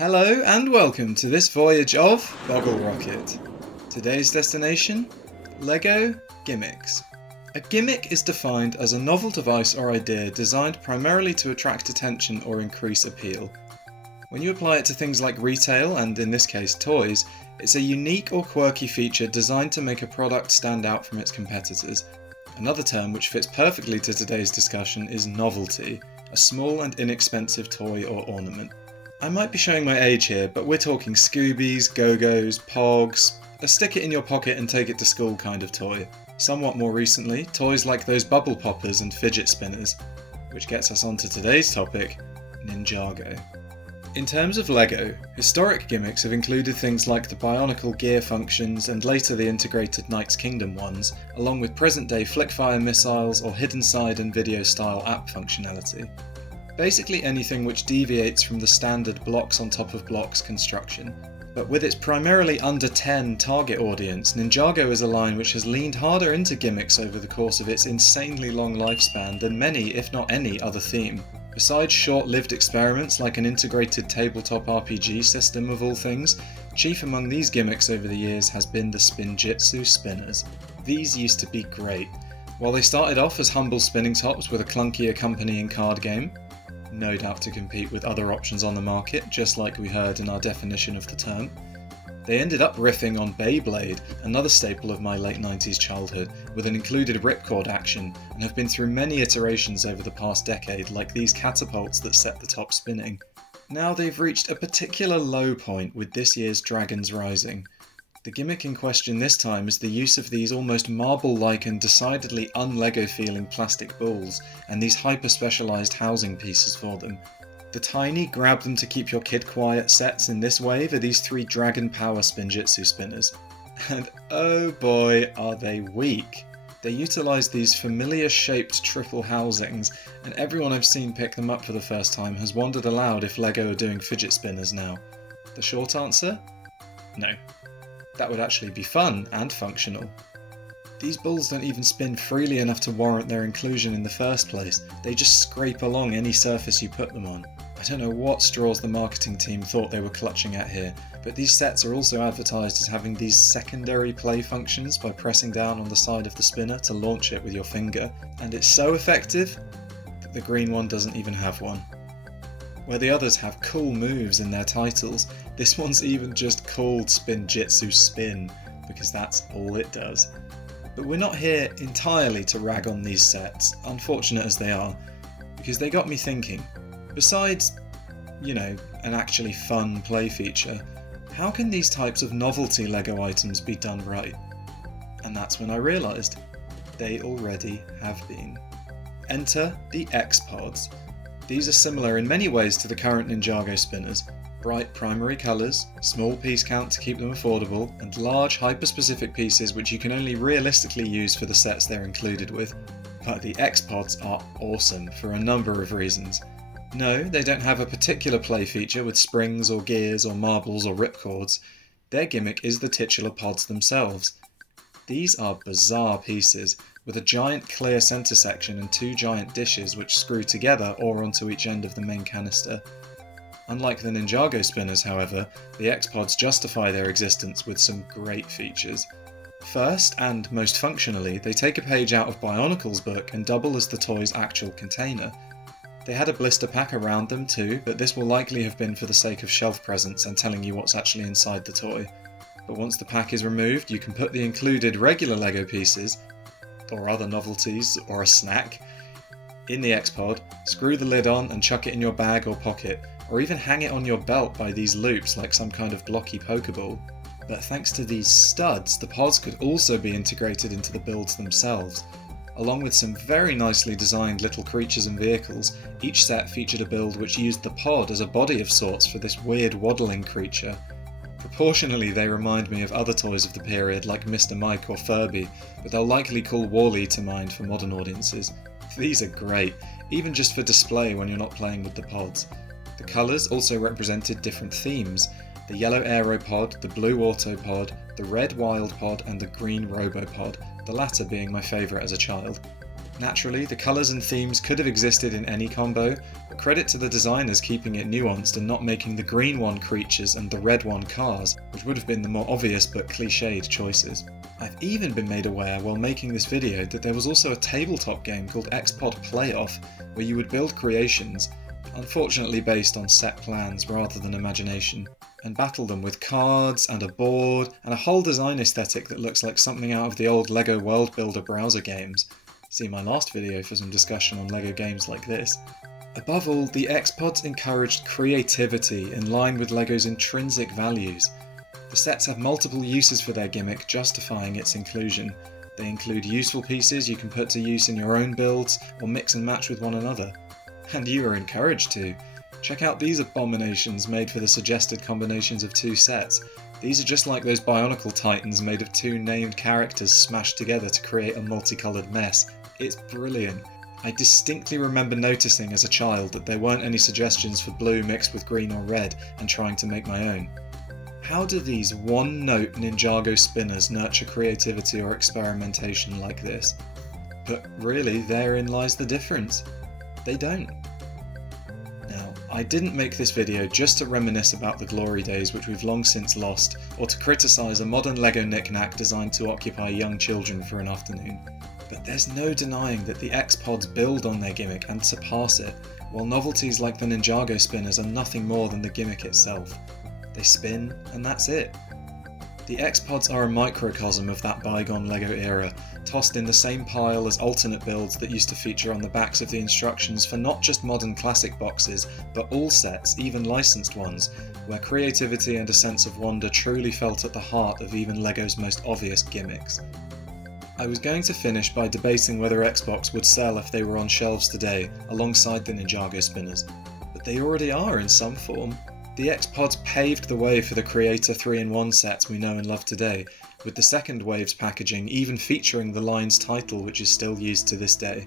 Hello and welcome to this voyage of Boggle Rocket. Today's destination? LEGO Gimmicks. A gimmick is defined as a novel device or idea designed primarily to attract attention or increase appeal. When you apply it to things like retail, and in this case toys, it's a unique or quirky feature designed to make a product stand out from its competitors. Another term which fits perfectly to today's discussion is novelty, a small and inexpensive toy or ornament. I might be showing my age here, but we're talking Scoobies, Go-Go's, Pogs, a stick it in your pocket and take it to school kind of toy. Somewhat more recently, toys like those bubble poppers and fidget spinners. Which gets us onto today's topic, Ninjago. In terms of LEGO, historic gimmicks have included things like the Bionicle gear functions and later the integrated Knight's Kingdom ones, along with present-day flick-fire missiles or hidden side and video style app functionality. Basically anything which deviates from the standard blocks on top of blocks construction. But with its primarily under 10 target audience, Ninjago is a line which has leaned harder into gimmicks over the course of its insanely long lifespan than many, if not any, other theme. Besides short-lived experiments like an integrated tabletop RPG system of all things, chief among these gimmicks over the years has been the Spinjitzu spinners. These used to be great. While they started off as humble spinning tops with a clunky accompanying card game, no doubt to compete with other options on the market, just like we heard in our definition of the term, they ended up riffing on Beyblade, another staple of my late 90s childhood, with an included ripcord action, and have been through many iterations over the past decade, like these catapults that set the top spinning. Now they've reached a particular low point with this year's Dragons Rising. The gimmick in question this time is the use of these almost marble-like and decidedly un-Lego feeling plastic balls, and these hyper-specialised housing pieces for them. The tiny grab them to keep your kid quiet sets in this wave are these 3 Dragon Power Spinjitzu spinners. And oh boy are they weak! They utilise these familiar shaped triple housings, and everyone I've seen pick them up for the first time has wondered aloud if LEGO are doing fidget spinners now. The short answer? No. That would actually be fun and functional. These balls don't even spin freely enough to warrant their inclusion in the first place, they just scrape along any surface you put them on. I don't know what straws the marketing team thought they were clutching at here, but these sets are also advertised as having these secondary play functions by pressing down on the side of the spinner to launch it with your finger, and it's so effective that the green one doesn't even have one. Where the others have cool moves in their titles, this one's even just called Spinjitzu Spin, because that's all it does. But we're not here entirely to rag on these sets, unfortunate as they are, because they got me thinking. Besides, an actually fun play feature, how can these types of novelty LEGO items be done right? And that's when I realised, they already have been. Enter the X-Pods. These are similar in many ways to the current Ninjago spinners. Bright primary colours, small piece count to keep them affordable, and large hyper-specific pieces which you can only realistically use for the sets they're included with. But the X-Pods are awesome for a number of reasons. No, they don't have a particular play feature with springs or gears or marbles or ripcords. Their gimmick is the titular pods themselves. These are bizarre pieces, with a giant clear centre section and 2 giant dishes which screw together or onto each end of the main canister. Unlike the Ninjago spinners, however, the X-Pods justify their existence with some great features. First, and most functionally, they take a page out of Bionicle's book and double as the toy's actual container. They had a blister pack around them too, but this will likely have been for the sake of shelf presence and telling you what's actually inside the toy. But once the pack is removed, you can put the included regular LEGO pieces, or other novelties, or a snack, in the X-Pod, screw the lid on and chuck it in your bag or pocket, or even hang it on your belt by these loops like some kind of blocky Pokeball. But thanks to these studs, the pods could also be integrated into the builds themselves. Along with some very nicely designed little creatures and vehicles, each set featured a build which used the pod as a body of sorts for this weird waddling creature. Proportionally they remind me of other toys of the period like Mr. Mike or Furby, but they'll likely call Wall-E to mind for modern audiences. These are great, even just for display when you're not playing with the pods. The colours also represented different themes: the yellow Aeropod, the blue Autopod, the red Wild Pod and the green Robopod, the latter being my favourite as a child. Naturally, the colours and themes could have existed in any combo, but credit to the designers keeping it nuanced and not making the green one creatures and the red one cars, which would have been the more obvious but cliched choices. I've even been made aware while making this video that there was also a tabletop game called Xpod Playoff, where you would build creations, unfortunately based on set plans rather than imagination, and battle them with cards and a board and a whole design aesthetic that looks like something out of the old LEGO World Builder browser games. See my last video for some discussion on LEGO games like this. Above all, the Xpods encouraged creativity in line with LEGO's intrinsic values. The sets have multiple uses for their gimmick, justifying its inclusion. They include useful pieces you can put to use in your own builds or mix and match with one another. And you are encouraged to. Check out these abominations made for the suggested combinations of two sets. These are just like those Bionicle Titans made of two named characters smashed together to create a multicoloured mess. It's brilliant. I distinctly remember noticing as a child that there weren't any suggestions for blue mixed with green or red and trying to make my own. How do these one-note Ninjago spinners nurture creativity or experimentation like this? But really, therein lies the difference. They don't. Now, I didn't make this video just to reminisce about the glory days which we've long since lost, or to criticise a modern LEGO knick-knack designed to occupy young children for an afternoon. But there's no denying that the Xpods build on their gimmick and surpass it, while novelties like the Ninjago spinners are nothing more than the gimmick itself. They spin, and that's it. The Xpods are a microcosm of that bygone LEGO era, tossed in the same pile as alternate builds that used to feature on the backs of the instructions for not just modern classic boxes, but all sets, even licensed ones, where creativity and a sense of wonder truly felt at the heart of even LEGO's most obvious gimmicks. I was going to finish by debating whether Xbox would sell if they were on shelves today, alongside the Ninjago spinners, but they already are in some form. The Xpods paved the way for the Creator 3-in-1 sets we know and love today, with the second wave's packaging even featuring the line's title, which is still used to this day.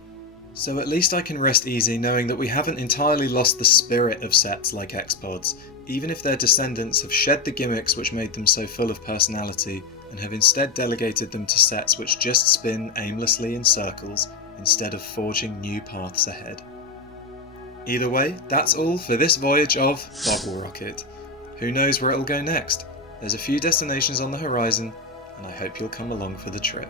So at least I can rest easy knowing that we haven't entirely lost the spirit of sets like Xpods, even if their descendants have shed the gimmicks which made them so full of personality, and have instead delegated them to sets which just spin aimlessly in circles, instead of forging new paths ahead. Either way, that's all for this voyage of Boggle Rocket. Who knows where it'll go next? There's a few destinations on the horizon, and I hope you'll come along for the trip.